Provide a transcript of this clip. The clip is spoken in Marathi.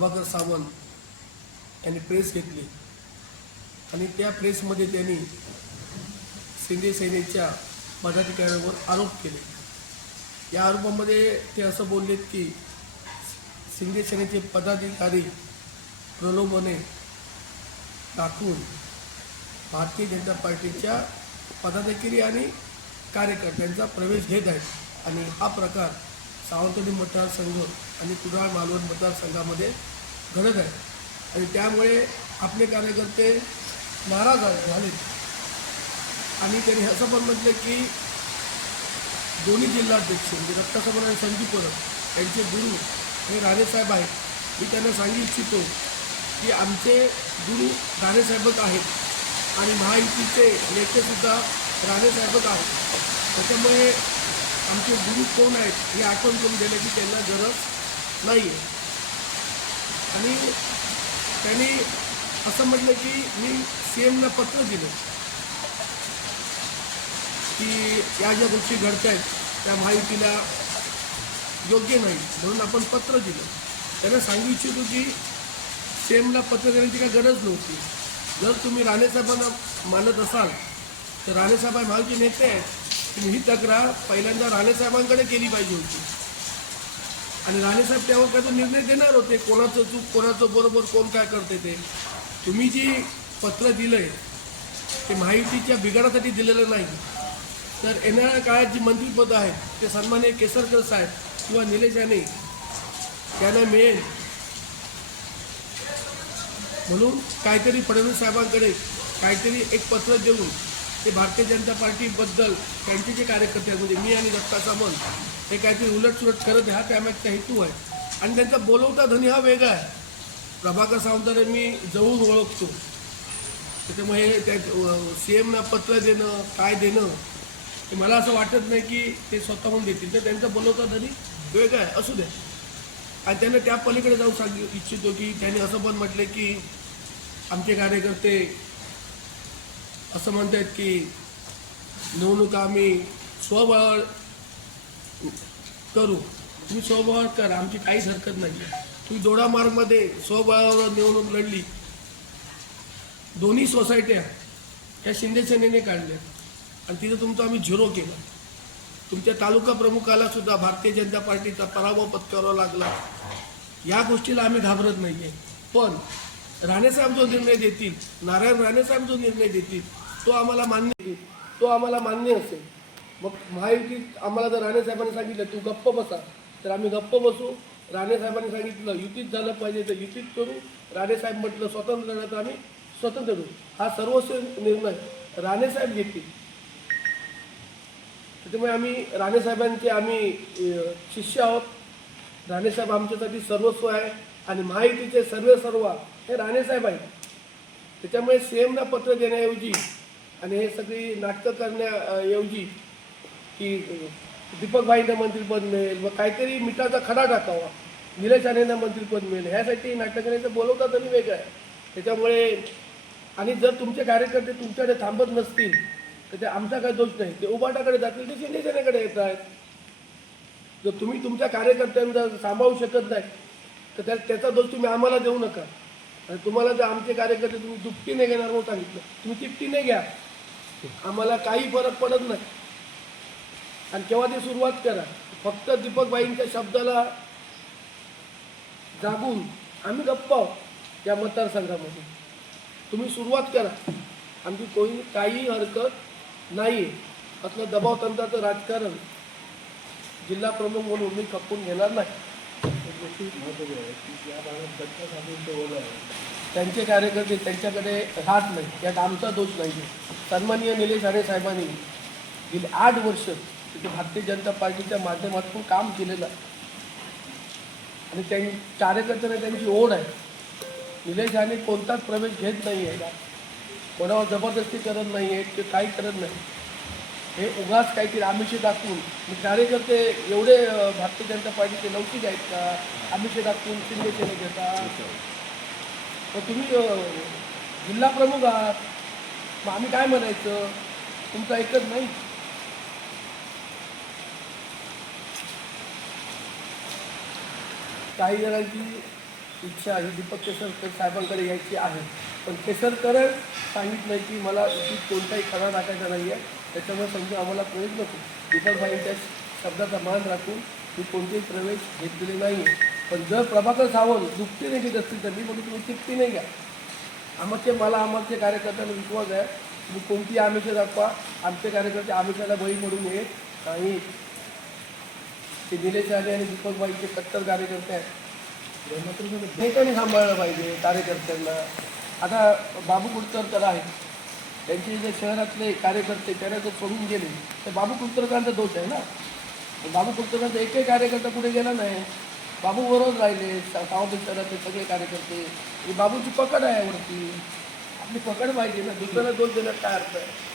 प्रभाकर सावंत यांनी प्रेस घेतली. आणि त्या प्रेसमध्ये त्यांनी शिंदे सेनेच्या पदाधिकाऱ्यांवर आरोप केले. या आरोपामध्ये ते असं बोललेत की शिंदे सेनेचे पदाधिकारी प्रलोभने टाकून भारतीय जनता पार्टीच्या पदाधिकारी आणि कार्यकर्त्यांचा प्रवेश घेत आहेत. आणि हा प्रकार सावंतवाडी मतदारसंघ आणि कुडाळ मालवण मतदारसंघामध्ये घडत आहे. आणि त्यामुळे आपले कार्यकर्ते नाराज आहे- झालेत. आणि त्यांनी असं पण म्हटलं की दोन्ही जिल्हाध्यक्ष म्हणजे रक्तासमन आणि संजीव परब यांचे गुरु हे राणेसाहेब आहेत. मी त्यांना सांगू इच्छितो की आमचे गुरु राणेसाहेबच आहेत. आणि महायुतीचे नेतेसुद्धा राणेसाहेबच आहेत. त्याच्यामुळे आमचे गुरु कोण आहेत हे आठवण करून देण्याची त्यांना गरज नाही आहे आणि त्यांनी असं म्हटलं की मी सी एमला पत्र दिलं की या ज्या गोष्टी घडत आहेत त्या माहितीला योग्य नाही म्हणून आपण पत्र दिलं. त्यांना सांगू इच्छितो की सेमला पत्र देण्याची काही गरज नव्हती. जर तुम्ही राणेसाहेबांना मानत असाल तर राणेसाहेब हे नेते आहेत. तुम्ही ही तक्रार पहिल्यांदा राणेसाहेबांकडे केली पाहिजे होती. आणि राणेसाहेब त्यावर काहीतरी निर्णय देणार होते? कोणाचं चूक कोणाचं बरोबर कोण काय करते ते? तुम्ही जी पत्र दिलंय ते माहितीच्या बिघाडासाठी दिलेलं नाही. तर येणाऱ्या काळात जी मंत्रिपद आहेत ते सन्मान्य केसरकर साहेब किंवा निलेश याने त्यांना मिळेल. म्हणून काहीतरी फडणवीस साहेबांकडे काहीतरी एक पत्र देऊन ते भारतीय जनता पार्टीबद्दल त्यांचे जे कार्यकर्ते आहेत म्हणजे मी आणि दत्ता सामंत हे काहीतरी उलटसुलट करत हा त्यामागचा हेतू आहे. आणि त्यांचा बोलवता धनी हा वेगळा आहे. प्रभाकर सावंतरे मी जवळून ओळखतो. त्याच्यामुळे हे त्या सी एमना पत्र देणं काय देणं ते मला असं वाटत नाही की ते स्वतःहून देतील. तर त्यांचा बोलवता धनी वेगळा आहे असू द्या आणि त्यांना त्या पलीकडे जाऊन सांगू इच्छितो की त्यांनी असं पण म्हटलं की आमचे कार्यकर्ते असं म्हणतात की निवडणुका आम्ही स्वबळावर करू. तुम्ही स्वबळावर करा आमची काहीच हरकत नाही. तुम्ही दोडामार्गमध्ये स्वबळावर निवडून लढली. दोन्ही सोसायट्या ह्या शिंदे सेनेने काढल्या. आणि तिथं तुमचं आम्ही झिरो केला. तुमच्या तालुका प्रमुखाला सुद्धा भारतीय जनता पार्टीचा पराभव पत्करावा लागला. या गोष्टीला आम्ही घाबरत नाही आहे पण राणेसाहेब जो निर्णय देतील नारायण राणेसाहेब जो निर्णय देतील तो आम्हाला मान्य तो आम्हाला मान्य असेल. मग महायुतीत आम्हाला जर राणेसाहेबांनी सांगितलं तू गप्प बसा. तर आम्ही गप्प बसू. राणेसाहेबांनी सांगितलं युतीत झालं पाहिजे तर युतीत करू. राणेसाहेब म्हटलं स्वतंत्र झालं तर आम्ही स्वतंत्र करू. हा सर्वस्व निर्णय राणेसाहेब घेतील. त्याच्यामुळे आम्ही राणेसाहेबांचे आम्ही शिष्य आहोत. राणेसाहेब आमच्यासाठी सर्वस्व आहे आणि महायुतीचे सर्व सर्व हे राणेसाहेब आहेत. त्याच्यामुळे सीएमला पत्र देण्याऐवजी आणि हे सगळी नाटकं करण्याऐवजी की दीपकबाईंना मंत्रीपद मिळेल व काहीतरी मिठाचा खडा टाकावा. निलेश राणेंना मंत्रीपद मिळेल. ह्यासाठी नाटक बोलवतात बोलवता तरी वेगळं आहे. त्याच्यामुळे आणि जर तुमचे कार्यकर्ते तुमच्याकडे थांबत नसतील तर ते आमचा काही दोष नाही. ते उबाटाकडे जातील ते शिंदे सेनेकडे येत आहेत. जर तुम्ही तुमच्या कार्यकर्त्यांना सांभाळू शकत नाही तर त्या त्याचा दोष तुम्ही आम्हाला देऊ नका. आणि तुम्हाला जर आमचे कार्यकर्ते तुम्ही दुपटीने घेणार म्हणून सांगितलं तुम्ही तिपटीने घ्या. आम्हाला काही फरक पडत नाही. आणि केव्हा ती सुरुवात करा. फक्त दीपकबाईंच्या शब्दाला जागून आम्ही गप्प आहोत या मतदारसंघामध्ये. तुम्ही सुरुवात करा. आमची कोणी काही हरकत नाही आहे असलं दबाव तंत्राचं राजकारण जिल्हा प्रमुख म्हणून मी खपून घेणार नाही. त्यांचे कार्यकर्ते त्यांच्याकडे राहत नाही यात आमचा दोष नाही सन्माननीय निलेश राणे साहेबांनी गेली आठ वर्ष तिथे भारतीय जनता पार्टीच्या माध्यमातून काम केलेलं आहे. आणि त्यां कार्यकर्त्यांना त्यांची ओढ आहे. निलेश राणे कोणताच प्रवेश घेत नाही आहे. कोणावर जबरदस्ती करत नाही आहे ते काही करत नाही. हे उगाच काहीतरी आमिषे दाखवून कार्यकर्ते एवढे भारतीय जनता पार्टीचे लौकिक आहेत का? आमिषे दाखवून शिंदे सेने घेतात तर तुम्ही जिल्हा प्रमुख आहात. मग आम्ही काय म्हणायचं? तुमचं ऐकत नाही. काही जणांची इच्छा ही दीपक केसरकर साहेबांकडे यायची आहे. पण केसरकर सांगितलं की मला इथे कोणताही खरा टाकायचा नाही आहे त्याच्यामुळे समजा आम्हाला प्रवेश नको. दीपकभाईंच्या शब्दाचा मान राखून मी कोणतेही प्रवेश घेतलेले नाही आहे पण जर प्रभाकर सावंत दुपटीने घेत असतील तर मी म्हणून तुम्ही चिठ्ठी नाही घ्या. आमचे मला आमचे कार्यकर्त्यांना विश्वास आहे. तुम्ही कोणती आमिष दाखवा. आमचे कार्यकर्ते आमिषाला बळी म्हणून नये आणि ते निलेश राणे आणि दीपकबाईचे कट्टर कार्यकर्ते आहेत. नेत्यांनी सांभाळलं पाहिजे कार्यकर्त्यांना. आता बाबू कुलकर्कर आहेत. त्यांचे जे शहरातले कार्यकर्ते त्यांना जर सोडून गेले तर बाबू कुलकर्करांचा दोष आहे ना? बाबू कुलकर्करांचा एकही कार्यकर्ता पुढे गेला नाही. बाबू बरोबर राहिले सा- सावंत शहरातले सगळे कार्यकर्ते. ही बाबूची पकड आहे वरती आपली पकड पाहिजे ना. दुसऱ्याला दोष देण्यात काय अर्थ आहे?